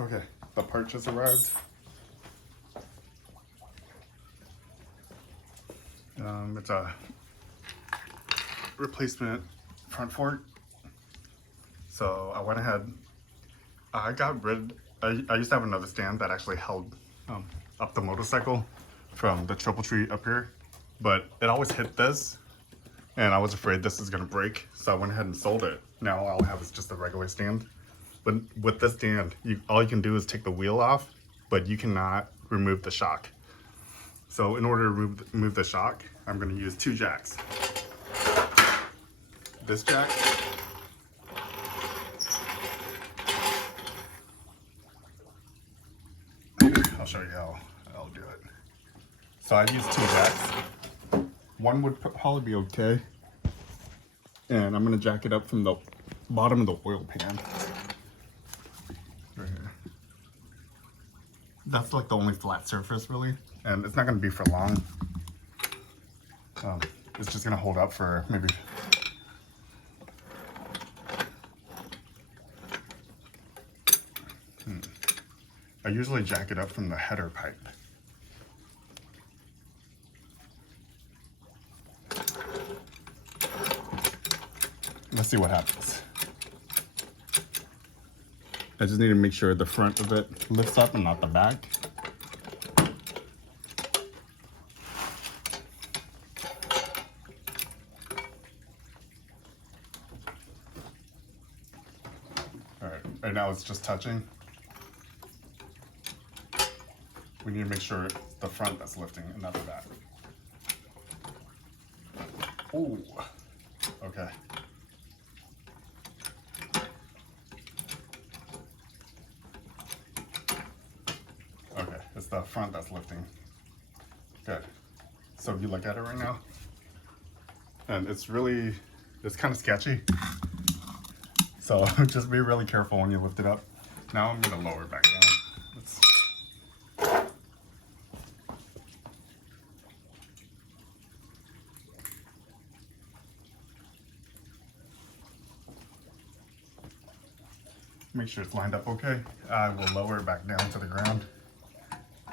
Okay, the part just arrived. It's a replacement front fork. So I went ahead, I used to have another stand that actually held up the motorcycle from the triple tree up here, but it always hit this, and I was afraid this is gonna break, so I went ahead and sold it. Now all I have is just a regular stand. But with this stand, all you can do is take the wheel off, but you cannot remove the shock. So in order to remove the shock, I'm going to use two jacks. This jack, I'll show you how I'll do it. So I use two jacks. One would probably be okay, and I'm going to jack it up from the bottom of the oil pan. Right here. That's like the only flat surface really, and it's not going to be for long. It's just going to hold up for maybe I usually jack it up from the header pipe. Let's see what happens. I just need to make sure the front of it lifts up and not the back. All right, right now it's just touching. We need to make sure it's the front that's lifting and not the back. Oh, okay. Okay, it's the front that's lifting. Good. So if you look at it right now, and it's kind of sketchy. So just be really careful when you lift it up. Now I'm gonna lower it back down. Make sure it's lined up okay. I will lower it back down to the ground.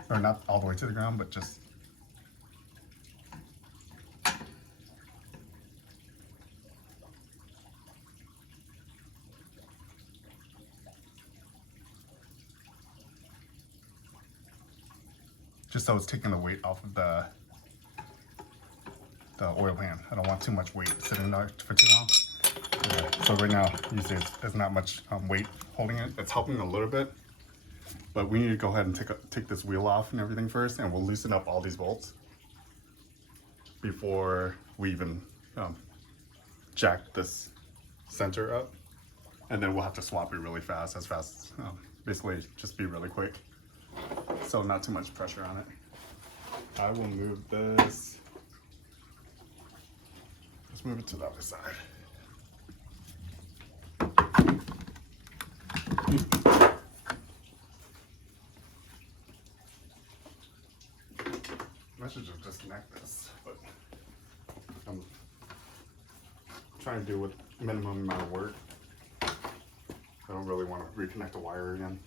Or not all the way to the ground, but just so it's taking the weight off of the oil pan. I don't want too much weight sitting there for too long. Okay, so right now you see it's not much weight holding it. It's helping a little bit, but we need to go ahead and take this wheel off and everything first, and we'll loosen up all these bolts before we even jack this center up, and then we'll have to swap it really fast, basically just be really quick, so not too much pressure on it. I will move this. Let's move it to the other side. I should just disconnect this, but I'm trying to do with minimum amount of work. I don't really want to reconnect the wire again.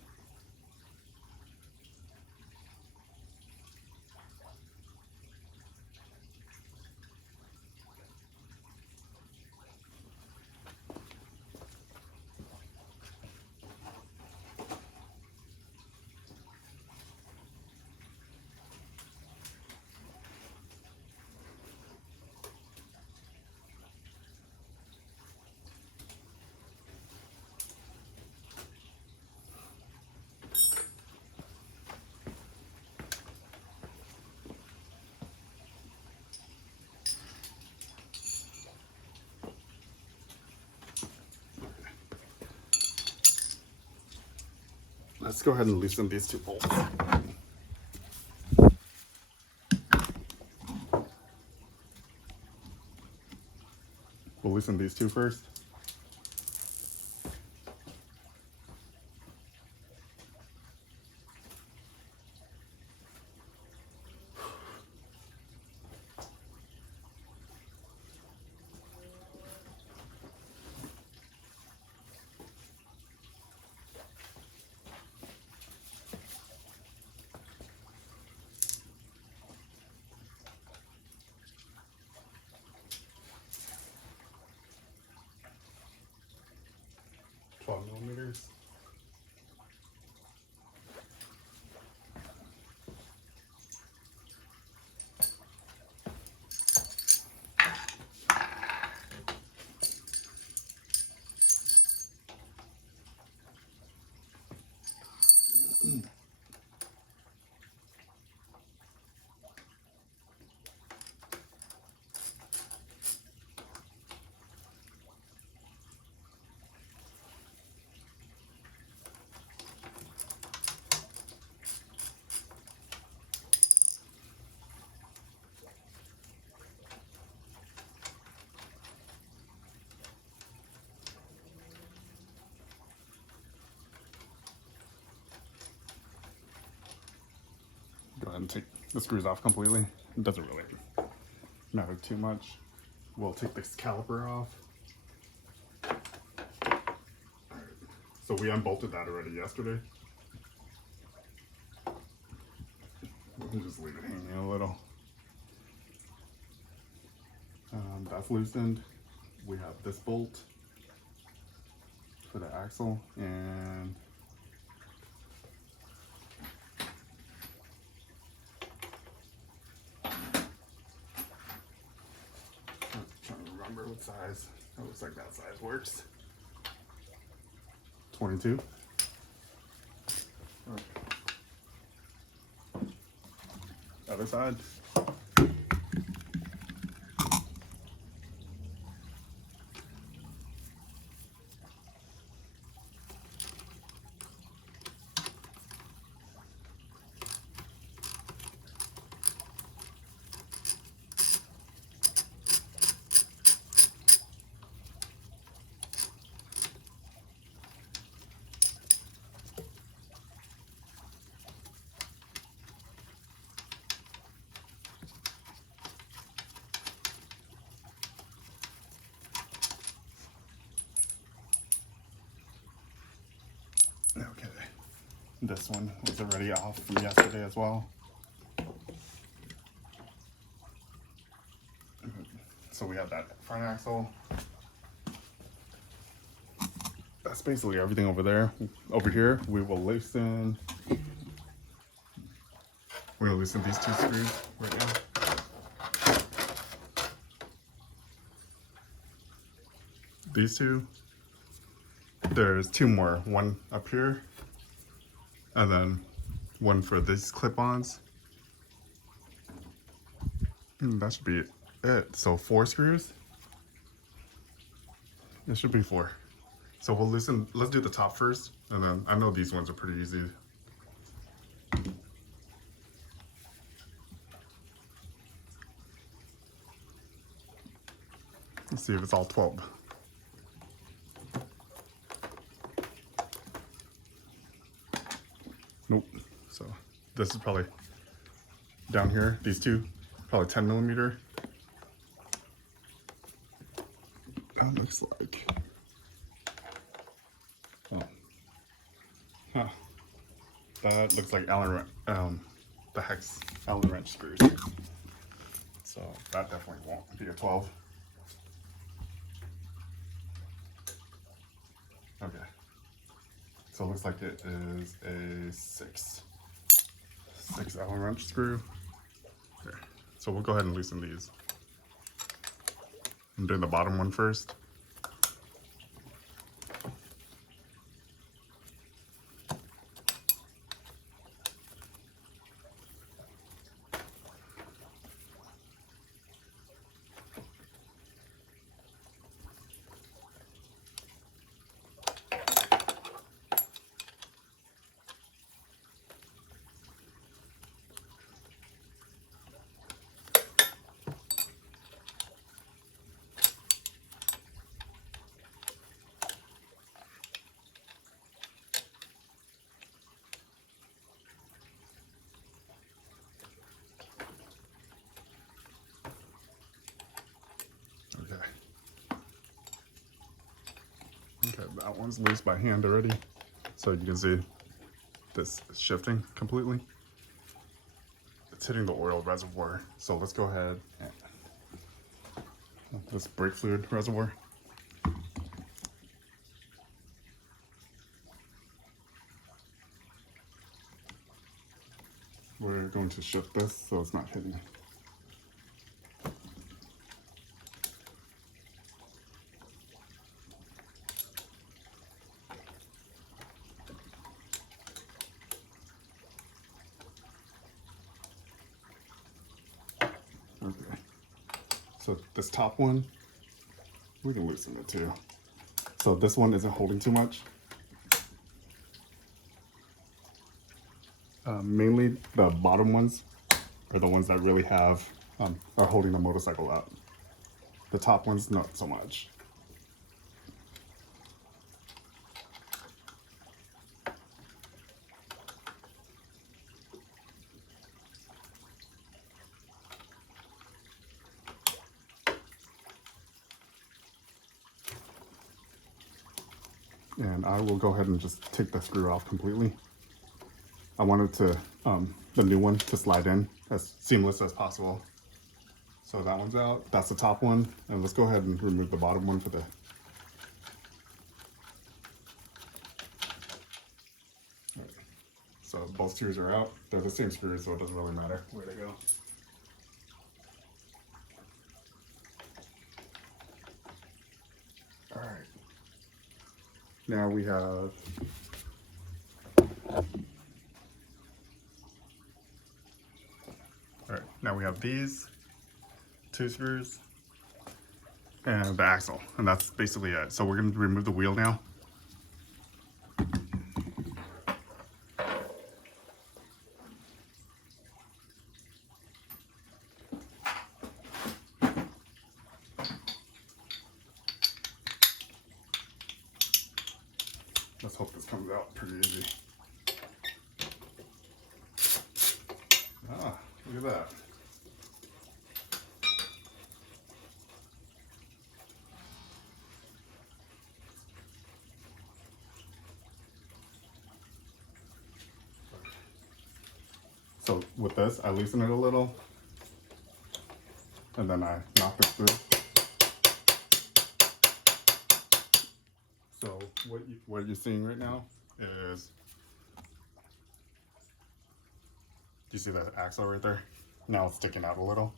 Let's go ahead and loosen these two bolts. We'll loosen these two first. go ahead and take the screws off completely. It doesn't really matter too much. We'll take this caliper off. So we unbolted that already yesterday. We'll just leave it hanging a little. That's loosened. We have this bolt for the axle, and I'm trying to remember what size. It looks like that size works. 22. Okay. Other side. Okay, this one was already off from yesterday as well. So we have that front axle. That's basically everything over there. Over here, we're gonna loosen these two screws right now. These two. There's two more, one up here, and then one for these clip-ons. And that should be it. So 4 screws. It should be 4. So we'll loosen, let's do the top first, and then I know these ones are pretty easy. Let's see if it's all 12. Nope. So this is probably down here. These two, probably 10 millimeter. That looks like. Oh. Huh. That looks like the hex Allen wrench screws. So that definitely won't be a 12. Okay. So it looks like it is a 6 Allen wrench screw. Okay. So we'll go ahead and loosen these. I'm doing the bottom one first. Okay, that one's loose by hand already. So you can see this is shifting completely. It's hitting the oil reservoir. So let's go ahead and this brake fluid reservoir. We're going to shift this so it's not hitting. Okay, so this top one, we can loosen it too. So this one isn't holding too much. Mainly the bottom ones are the ones that really have, are holding the motorcycle up. The top ones, not so much. And I will go ahead and just take the screw off completely. I wanted to the new one to slide in as seamless as possible. So that one's out. That's the top one. And let's go ahead and remove the bottom one for the... Right. So both screws are out. They're the same screws, so it doesn't really matter where they go. All right. Now we have... All right, now we have these 2 screws and the axle, and that's basically it. So we're going to remove the wheel now. Let's hope this comes out pretty easy. Ah, look at that. So with this, I loosen it a little, and then I knock this through. So what you're seeing right now is, do you see that axle right there? Now it's sticking out a little.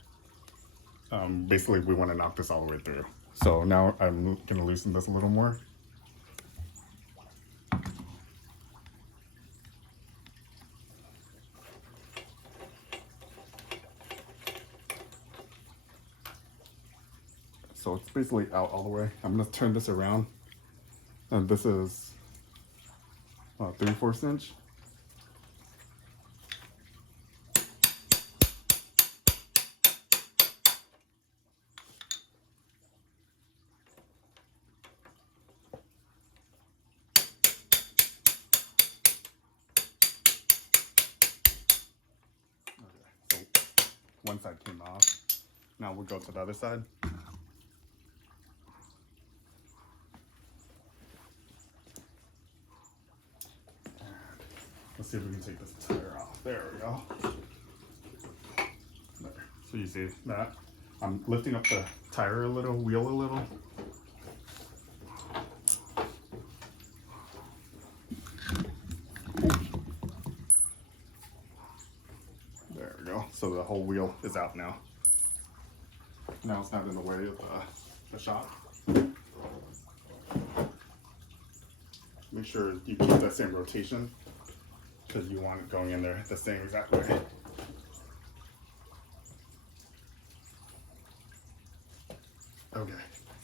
Basically, we want to knock this all the way through. So now I'm going to loosen this a little more. So it's basically out all the way. I'm going to turn this around. And this is 3/4 inch. Okay, so one side came off. Now we'll go to the other side. Let's see if we can take this tire off. There we go. There. So you see that? I'm lifting up the tire a little, wheel a little. There we go. So the whole wheel is out now. Now it's not in the way of the shop. Make sure you keep that same rotation, because you want it going in there the same exact way. Okay,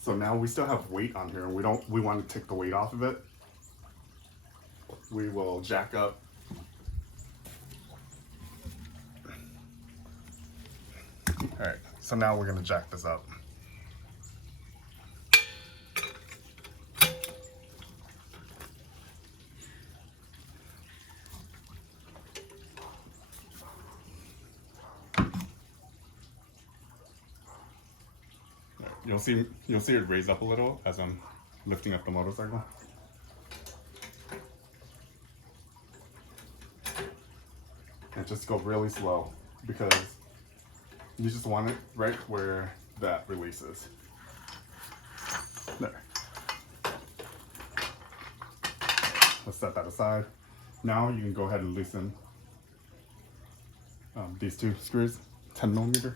so now we still have weight on here, and we want to take the weight off of it. We will jack up. All right, so now we're going to jack this up. You'll see it raise up a little as I'm lifting up the motorcycle. And just go really slow, because you just want it right where that releases. There. Let's set that aside. Now you can go ahead and loosen these 2 screws, 10mm.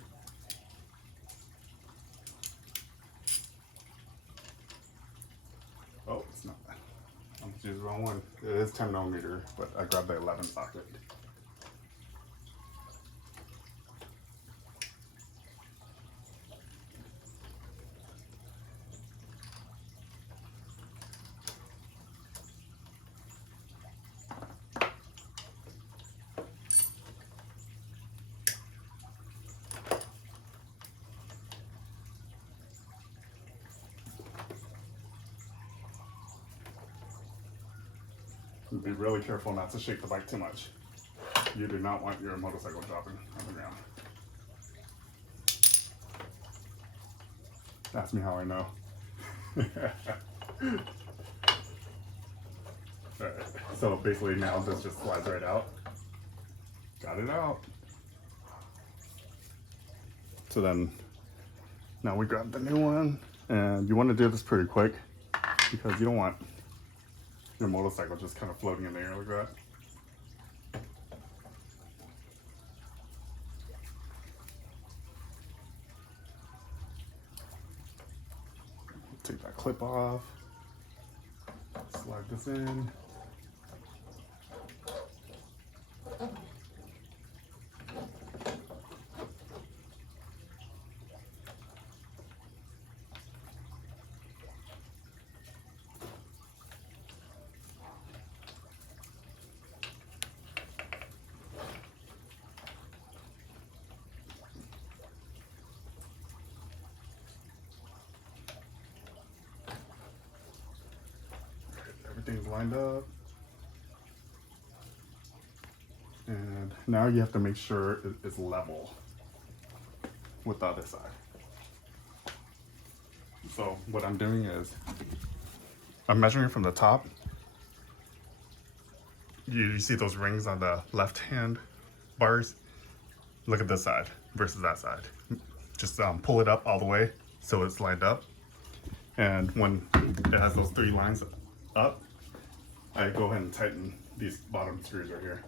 Oh, it's not. I'm just using the wrong one. It is 10mm, but I grabbed the 11 socket. Be really careful not to shake the bike too much. You do not want your motorcycle dropping on the ground. Ask me how I know. Alright, so basically now this just slides right out. Got it out. So then, now we grab the new one, and you want to do this pretty quick because you don't want your motorcycle just kind of floating in the air like that. Take that clip off, slide this in. Everything's lined up. And now you have to make sure it's level with the other side. So what I'm doing is I'm measuring from the top. You see those rings on the left hand bars? Look at this side versus that side. Just pull it up all the way so it's lined up. And when it has those 3 lines up, I go ahead and tighten these bottom screws right here.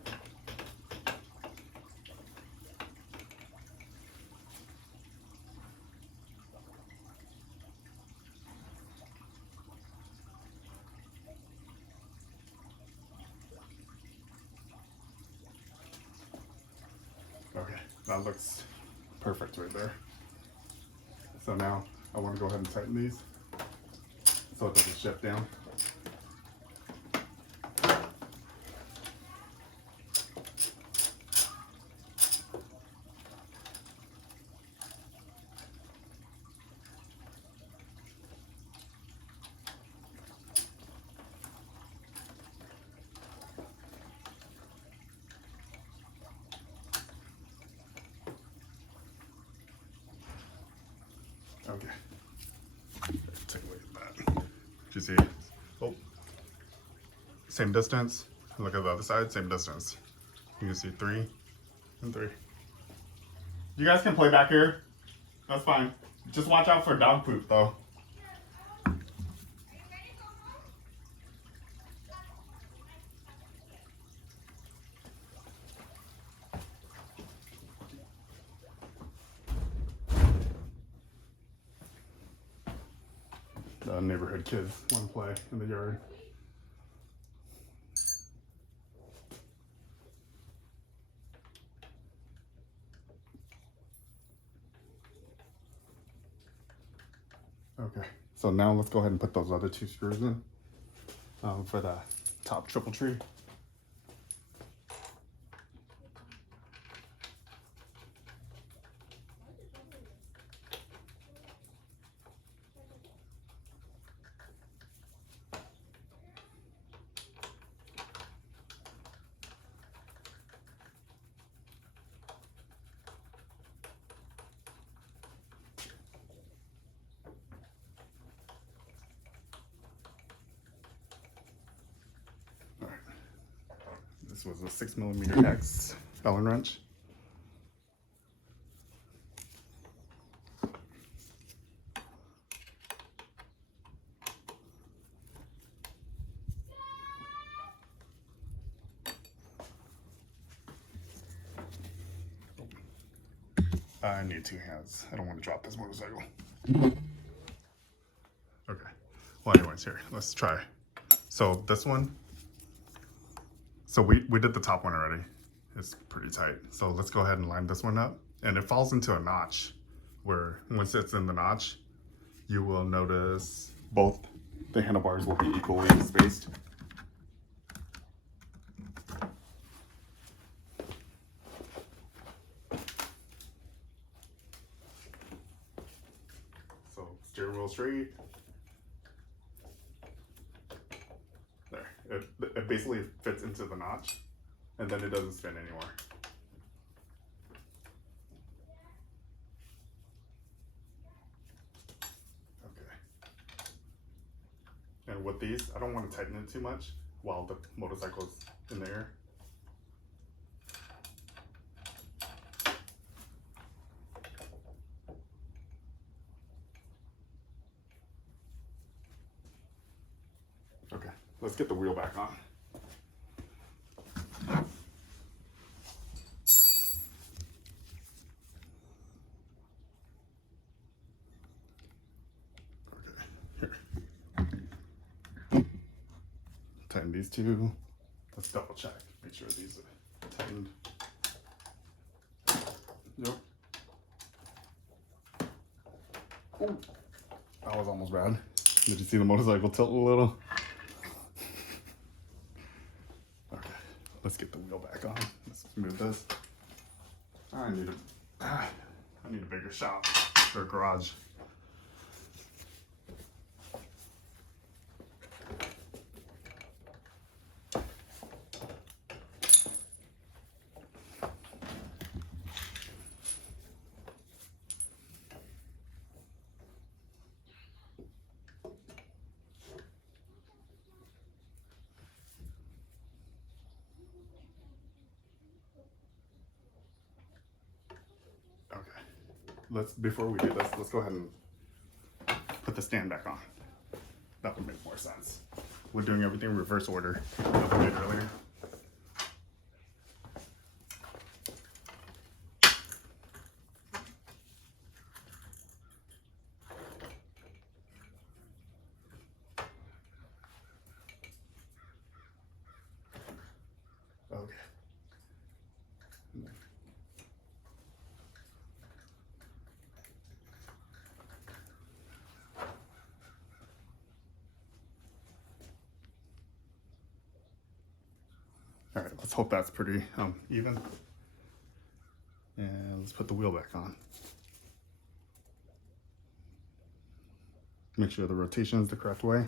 Okay, that looks perfect right there. So now I want to go ahead and tighten these so it doesn't shift down. Okay. Take a look at that. You see? Oh, same distance. Look at the other side, same distance. You can see 3 and 3. You guys can play back here. That's fine. Just watch out for dog poop, though. The neighborhood kids want to play in the yard. Okay, so now let's go ahead and put those other 2 screws in for the top triple tree. This was a 6mm X Allen wrench. I need 2 hands. I don't want to drop this motorcycle. Okay. Well, anyways, here, let's try. So this one, so we did the top one already. It's pretty tight. So let's go ahead and line this one up. And it falls into a notch where once it's in the notch, you will notice both the handlebars will be equally spaced. So steering wheel straight. There, it basically fits into the notch and then it doesn't spin anymore. Okay. And with these, I don't want to tighten it too much. while the motorcycle's in the air. Okay, let's get the wheel back on. Tighten these two. Let's double check. Make sure these are tightened. Yep. Ooh, that was almost bad. Did you see the motorcycle tilt a little? Okay, let's get the wheel back on. Let's move this. I need a bigger shop or garage. Before we do this, let's go ahead and put the stand back on. That would make more sense. We're doing everything in reverse order like we did earlier. Okay. All right, let's hope that's pretty even. And let's put the wheel back on. Make sure the rotation is the correct way.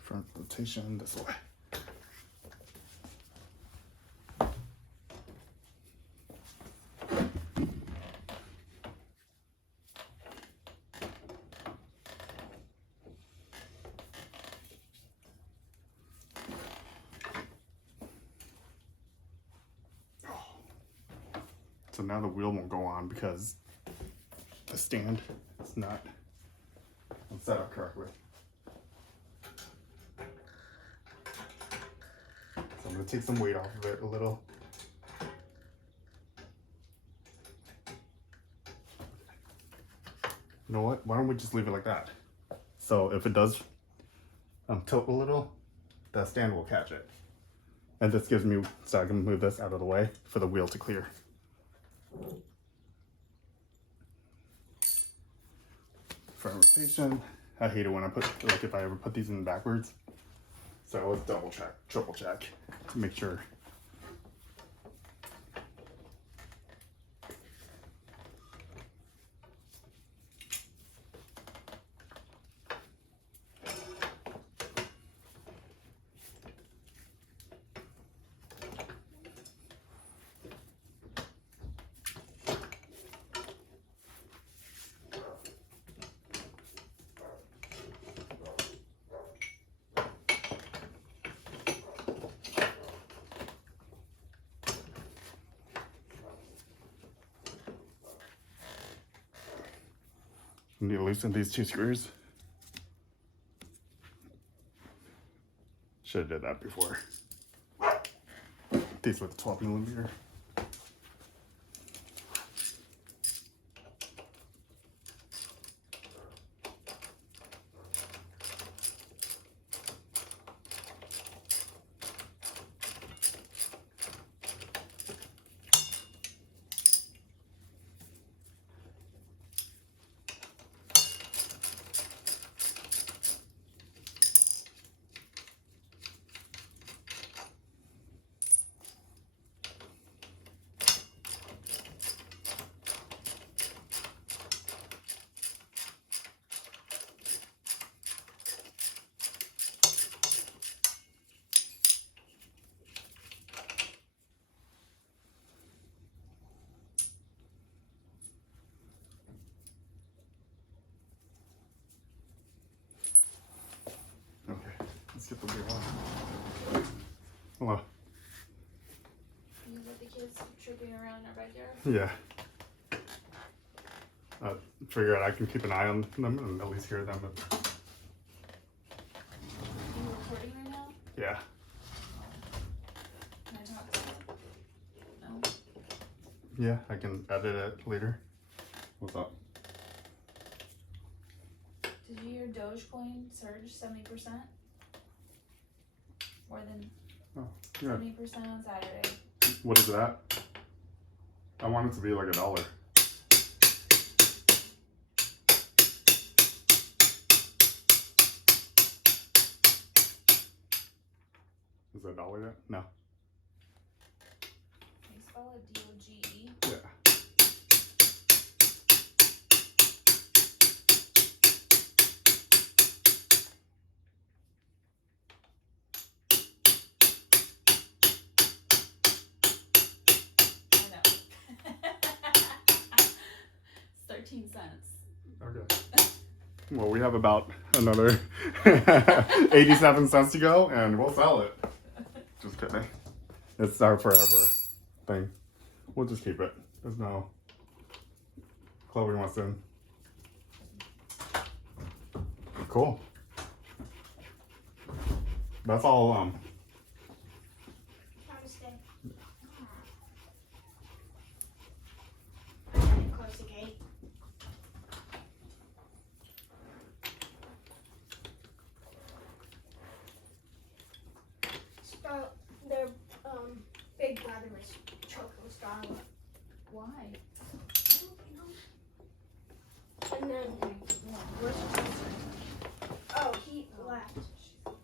Front rotation this way. So now the wheel won't go on because the stand is not set up correctly. So I'm going to take some weight off of it a little. You know what? Why don't we just leave it like that? So if it does tilt a little, the stand will catch it. And this gives me, so I can move this out of the way for the wheel to clear. Front rotation. I hate it when I put, like if I ever put these in backwards. So let's double check, triple check to make sure. I need to loosen these two screws. Should have did that before. These with the 12mm. Get the wheel on. Hello. You let the kids tripping around in our backyard? Yeah. I figured I can keep an eye on them and at least hear them. Are you recording right now? Yeah. Can I talk to you? No? Yeah, I can edit it later. What's up? Did you hear Dogecoin surge 70%? More than Oh, yeah. 70% on Saturday. What is it at? I want it to be like $1. Is that $1 yet? No. Can you spell it D-O-G-E? Yeah. I know. It's 13 cents. Okay. Well, we have about another 87 cents to go, and we'll sell it. Just kidding. It's our forever thing. We'll just keep it. There's no... Chloe wants in. Cool. That's all, Trying to stay. Close the gate. Their big brother was choking Starla. Why? And then, Where's your sister? oh, he left. Okay.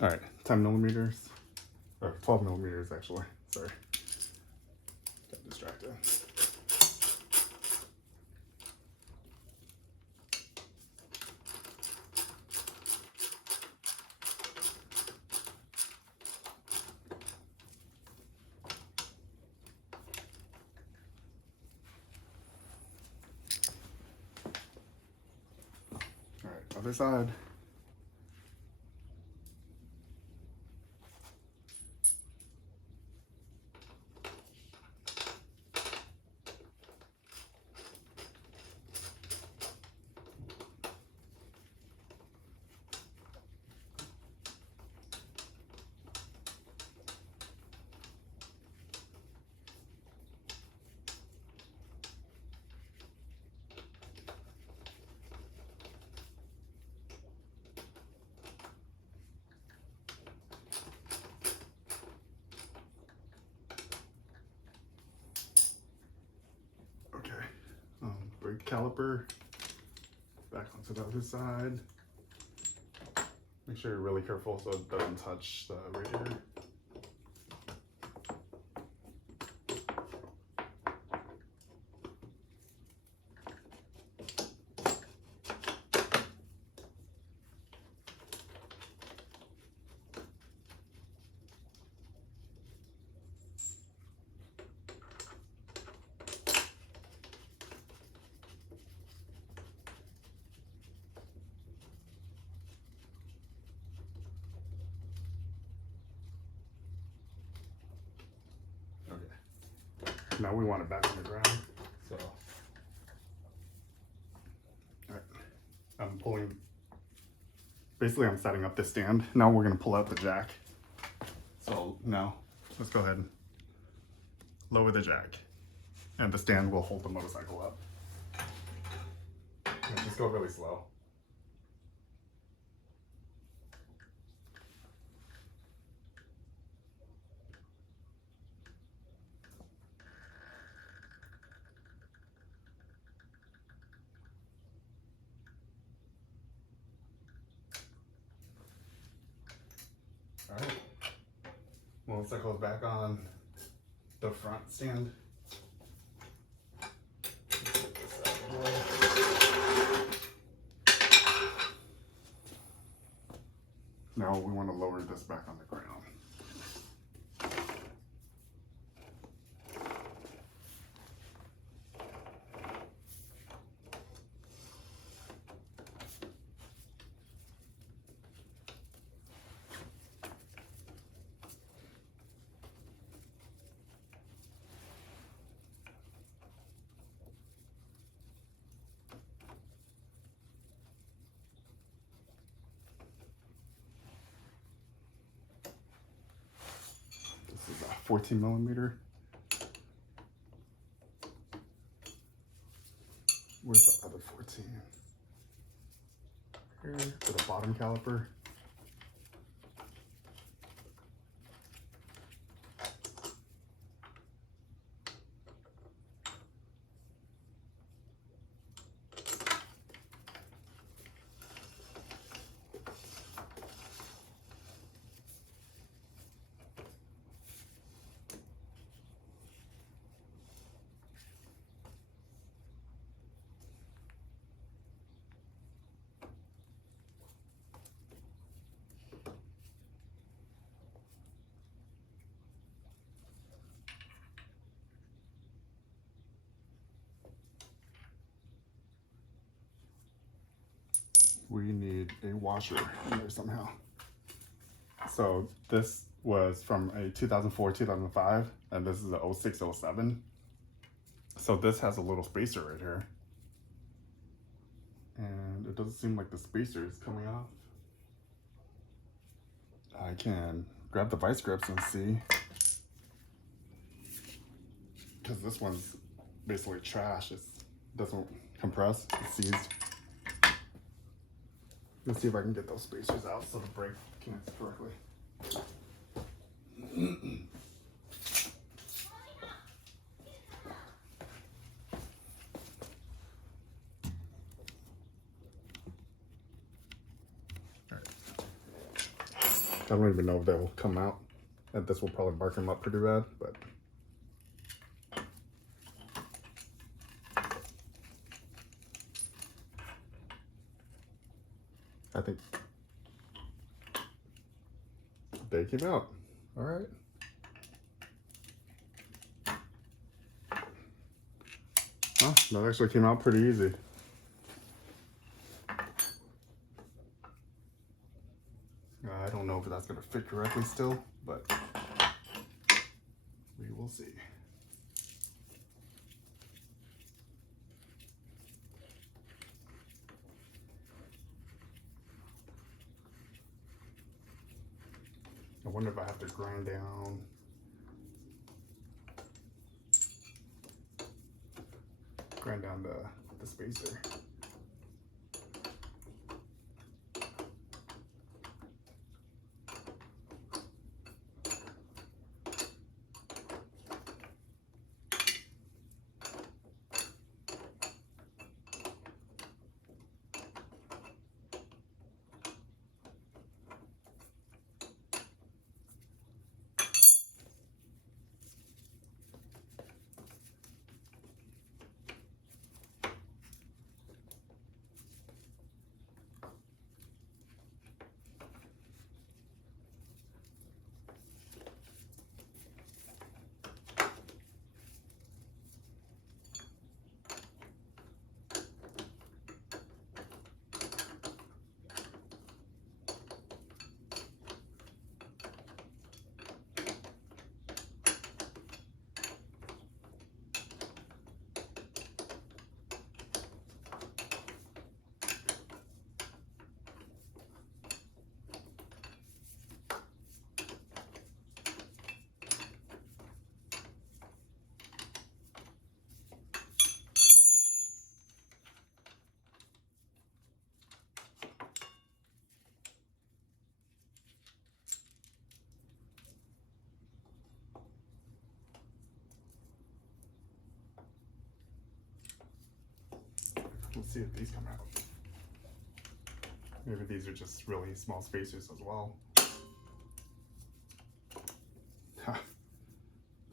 All right, 10 millimeters, or 12 millimeters actually. Sorry, got distracted. All right, other side. Brake caliper, back onto the other side. Make sure you're really careful so it doesn't touch the radiator. Now we want it back on the ground, so all right. I'm pulling, basically I'm setting up the stand. Now we're gonna pull out the jack. So now let's go ahead and lower the jack, and the stand will hold the motorcycle up. And just go really slow. All right, motorcycle is back on the front stand. Now we want to lower this back on the ground. This is a 14 millimeter. Where's the other 14? Here for the bottom caliper. We need a washer in there somehow. So this was from a 2004, 2005, and this is a 06, 07. So this has a little spacer right here. And it doesn't seem like the spacer is coming off. I can grab the vice grips and see. Because this one's basically trash. It doesn't compress, it's seized. Let's see if I can get those spacers out so the brake connects correctly. Alright. I don't even know if they will come out. And this will probably mark them up pretty bad, but I think they came out. All right. Oh, that actually came out pretty easy. I don't know if that's gonna fit correctly still, but we will see. I wonder if I have to grind down the spacer. see if these come out. Maybe these are just really small spacers as well.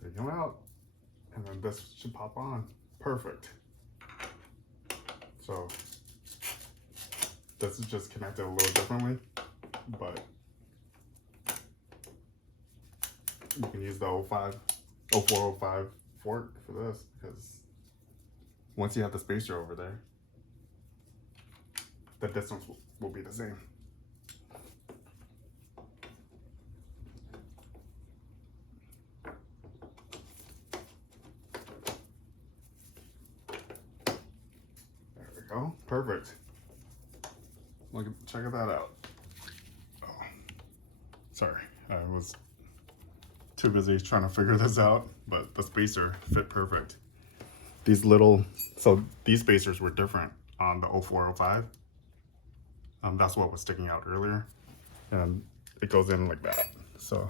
They come out, and then this should pop on. Perfect. So this is just connected a little differently, but you can use the 0405 fork for this, because once you have the spacer over there, the distance will be the same. There we go. Perfect. Check that out. Oh, sorry, I was too busy trying to figure this out, but the spacer fit perfect. These spacers were different on the 0405. That's what was sticking out earlier, and it goes in like that. So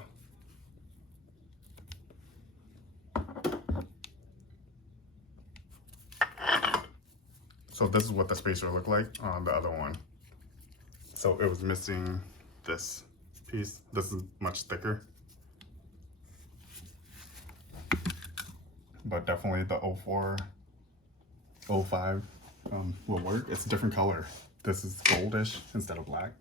this is what the spacer looked like on the other one. So it was missing this piece. This is much thicker, but definitely the 0405 will work. It's a different color. This is goldish instead of black.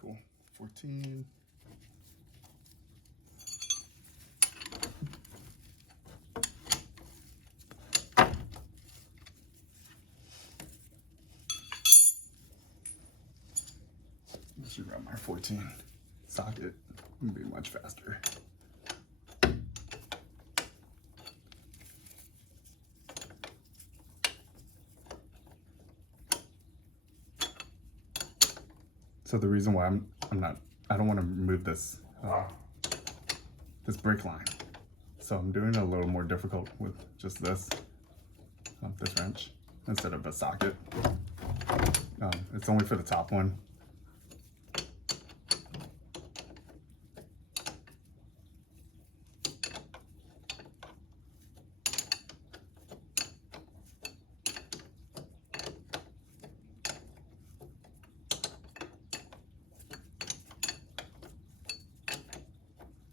Cool. 14. I should grab my 14 socket. It'll be much faster. So the reason why I don't want to remove this this brake line. So I'm doing it a little more difficult with just this wrench instead of a socket. It's only for the top one.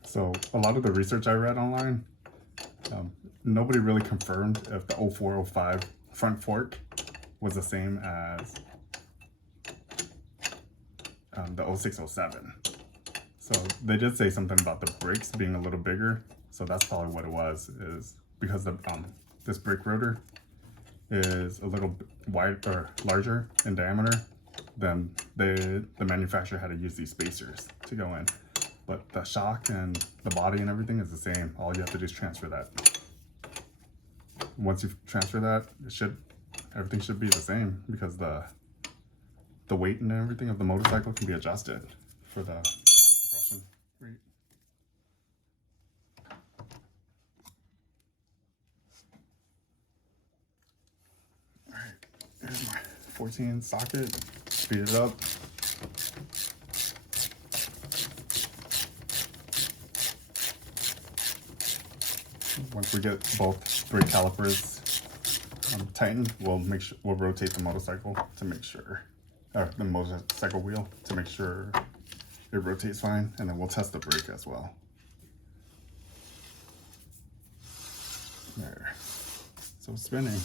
So a lot of the research I read online, nobody really confirmed if the 0405 front fork was the same as the 0607. So they did say something about the brakes being a little bigger. So that's probably what it was, is because the this brake rotor is a little wide or larger in diameter, then the manufacturer had to use these spacers to go in. But the shock and the body and everything is the same. All you have to do is transfer that. Once you transfer that, everything should be the same, because the weight and everything of the motorcycle can be adjusted for the compression rate. All right, here's my 14 socket. Speed it up. Once we get both brake calipers tightened, we'll rotate the motorcycle to make sure, or the motorcycle wheel to make sure it rotates fine, and then we'll test the brake as well. There. So spinning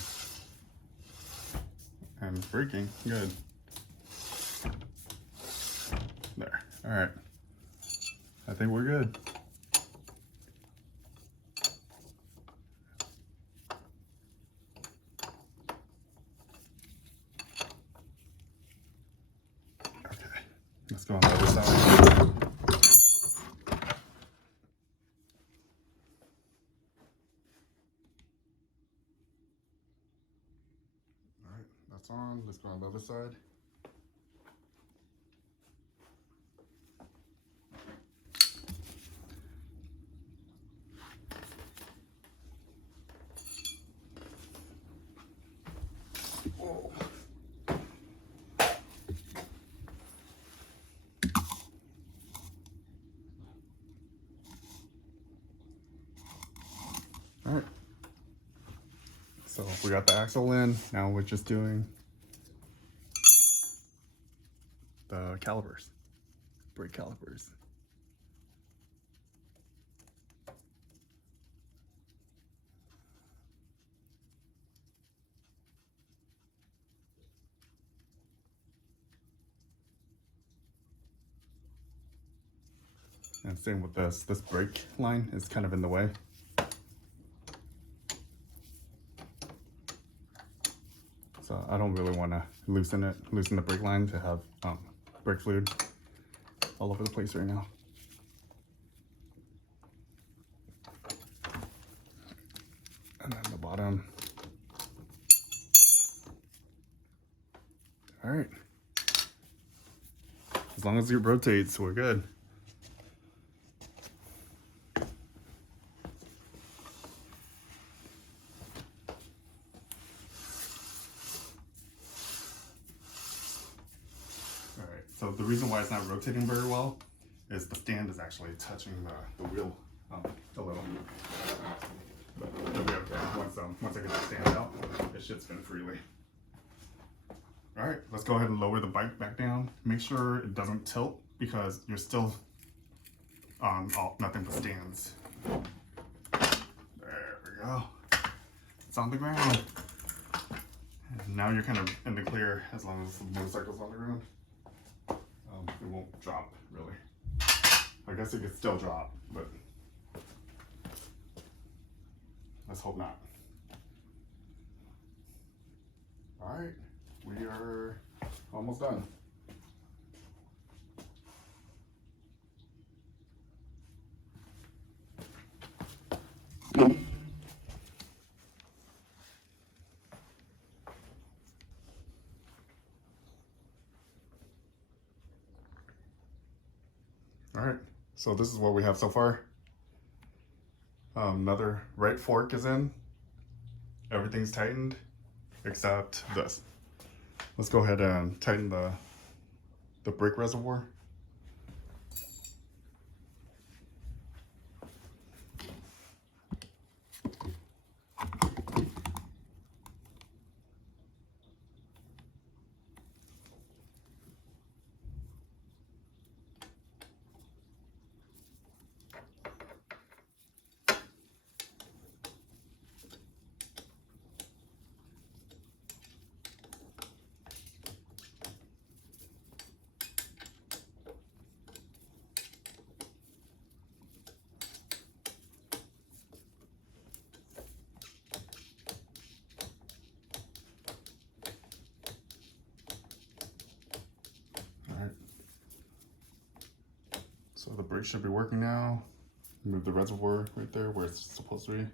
and braking, good. There. All right. I think we're good. Let's go on the other side. on. Let's go on the other side. Whoa. All right. So we got the axle in. Now we're just doing the calipers, brake calipers. And same with this. This brake line is kind of in the way. So I don't really want to loosen the brake line to have brake fluid all over the place right now. And then the bottom. All right. As long as it rotates, we're good. Alright, so the reason why it's not rotating very well is the stand is actually touching the wheel a little. But it'll be okay. Once I get the stand out, it should spin freely. Alright, let's go ahead and lower the bike back down. Make sure it doesn't tilt because you're still on nothing but stands. There we go. It's on the ground. And now you're kind of in the clear as long as the motorcycle's on the ground. It won't drop, really. I guess it could still drop, but let's hope not. All right, we are almost done. All right, so this is what we have so far. Another right fork is in. Everything's tightened except this. Let's go ahead and tighten the brake reservoir. So the brake should be working now. Move the reservoir right there where it's supposed to be.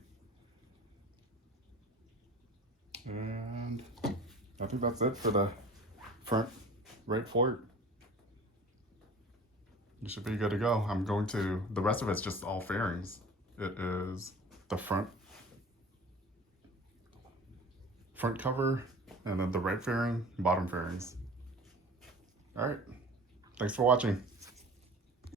And I think that's it for the front right fork. You should be good to go. The rest of it's just all fairings. It is the front cover and then the right fairing, bottom fairings. All right, thanks for watching.